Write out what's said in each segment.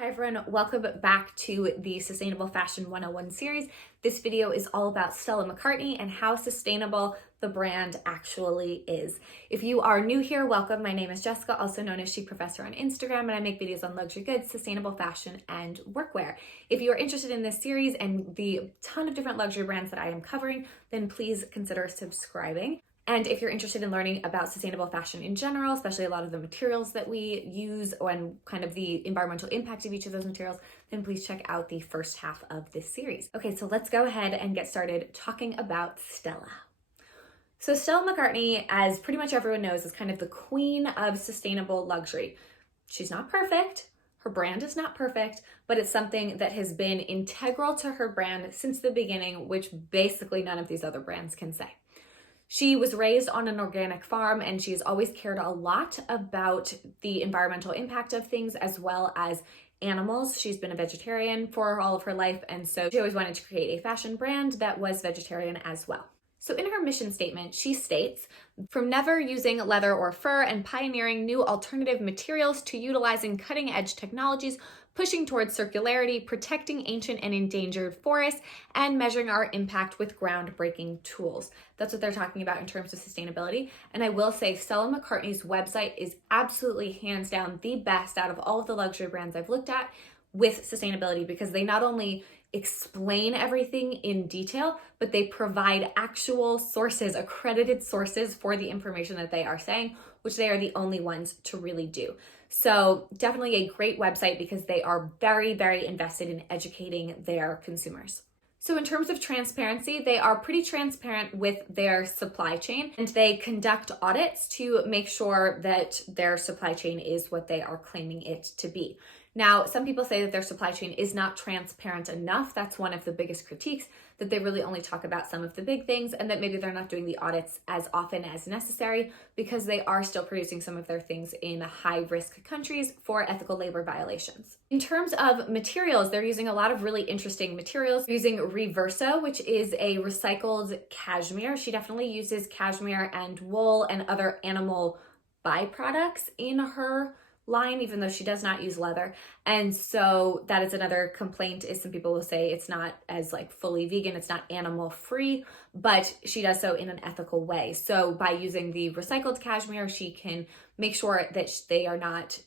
Hi everyone, welcome back to the Sustainable Fashion 101 series. This video is all about Stella McCartney and how sustainable the brand actually is. If you are new here, welcome. My name is Jessica, also known as Chicprofessor on Instagram, and I make videos on luxury goods, sustainable fashion, and workwear. If you are interested in this series and the ton of different luxury brands that I am covering, then please consider subscribing. And if you're interested in learning about sustainable fashion in general, especially a lot of the materials that we use and kind of the environmental impact of each of those materials, then please check out the first half of this series. Okay, so let's go ahead and get started talking about Stella. So Stella McCartney, as pretty much everyone knows, is kind of the queen of sustainable luxury. She's not perfect. Her brand is not perfect, but it's something that has been integral to her brand since the beginning, which basically none of these other brands can say. She was raised on an organic farm and she's always cared a lot about the environmental impact of things as well as animals. She's been a vegetarian for all of her life, and so she always wanted to create a fashion brand that was vegetarian as well. So in her mission statement, she states, from never using leather or fur and pioneering new alternative materials to utilizing cutting-edge technologies, pushing towards circularity, protecting ancient and endangered forests, and measuring our impact with groundbreaking tools. That's what they're talking about in terms of sustainability. And I will say Stella McCartney's website is absolutely hands down the best out of all of the luxury brands I've looked at with sustainability, because they not only explain everything in detail, but they provide actual sources, accredited sources for the information that they are saying, which they are the only ones to really do. So definitely a great website because they are very, very invested in educating their consumers. So in terms of transparency, they are pretty transparent with their supply chain, and they conduct audits to make sure that their supply chain is what they are claiming it to be. Now, some people say that their supply chain is not transparent enough. That's one of the biggest critiques, that they really only talk about some of the big things and that maybe they're not doing the audits as often as necessary because they are still producing some of their things in high-risk countries for ethical labor violations. In terms of materials, they're using a lot of really interesting materials. They're using Reverso, which is a recycled cashmere. She definitely uses cashmere and wool and other animal byproducts in her line, even though she does not use leather. And so that is another complaint, is some people will say it's not as like fully vegan, it's not animal free, but she does so in an ethical way. So by using the recycled cashmere, she can make sure that they are not,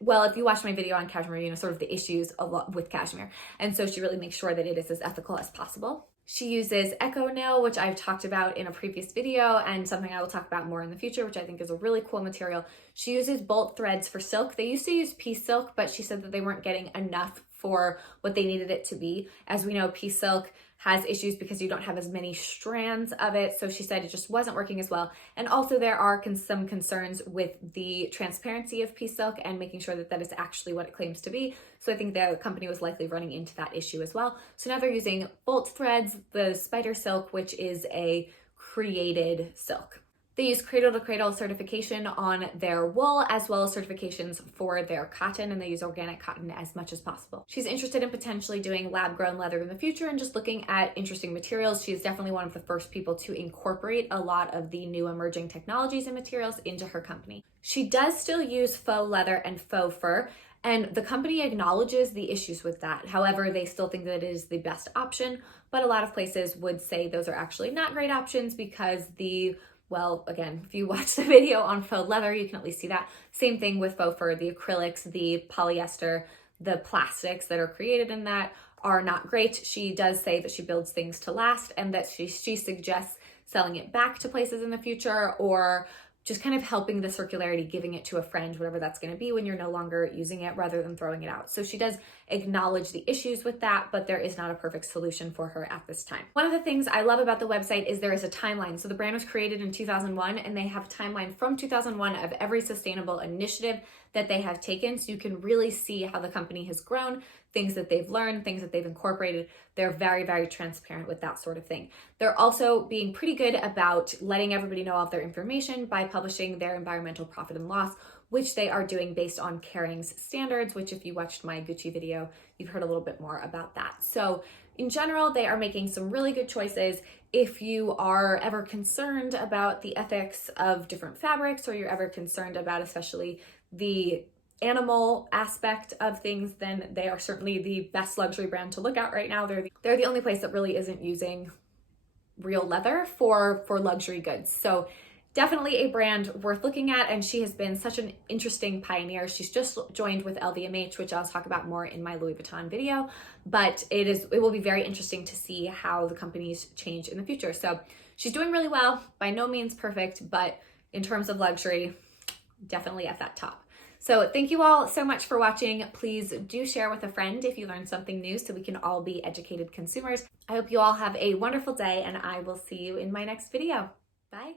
well, if you watch my video on cashmere, you know sort of the issues a lot with cashmere. And so she really makes sure that it is as ethical as possible. She uses Eco Nail, which I've talked about in a previous video and something I will talk about more in the future, which I think is a really cool material. She uses bolt threads for silk. They used to use piece silk, but she said that they weren't getting enough for what they needed it to be. As we know, piece silk has issues because you don't have as many strands of it. So she said it just wasn't working as well. And also there are some concerns with the transparency of piece silk and making sure that that is actually what it claims to be. So I think the company was likely running into that issue as well. So now they're using bolt threads, the spider silk, which is a created silk. They use cradle to cradle certification on their wool as well as certifications for their cotton, and they use organic cotton as much as possible. She's interested in potentially doing lab grown leather in the future and just looking at interesting materials. She is definitely one of the first people to incorporate a lot of the new emerging technologies and materials into her company. She does still use faux leather and faux fur, and the company acknowledges the issues with that. However, they still think that it is the best option, but a lot of places would say those are actually not great options because well, again, if you watch the video on faux leather, you can at least see that. Same thing with faux fur. The acrylics, the polyester, the plastics that are created in that are not great. She does say that she builds things to last and that she suggests selling it back to places in the future or just kind of helping the circularity, giving it to a friend, whatever that's going to be when you're no longer using it, rather than throwing it out. So she does acknowledge the issues with that, but there is not a perfect solution for her at this time. One of the things I love about the website is there is a timeline. So the brand was created in 2001 and they have a timeline from 2001 of every sustainable initiative that they have taken. So you can really see how the company has grown, things that they've learned, things that they've incorporated. They're very, very transparent with that sort of thing. They're also being pretty good about letting everybody know all of their information by publishing their environmental profit and loss, which they are doing based on Kering's standards, which if you watched my Gucci video, you've heard a little bit more about that. So in general, they are making some really good choices. If you are ever concerned about the ethics of different fabrics, or you're ever concerned about especially the animal aspect of things, then they are certainly the best luxury brand to look at right now. They're the only place that really isn't using real leather for luxury goods. So definitely a brand worth looking at, and she has been such an interesting pioneer. She's just joined with LVMH, which I'll talk about more in my Louis Vuitton video, but it will be very interesting to see how the companies change in the future. So she's doing really well, by no means perfect, but in terms of luxury, definitely at that top. So thank you all so much for watching. Please do share with a friend if you learned something new so we can all be educated consumers. I hope you all have a wonderful day, and I will see you in my next video. Bye.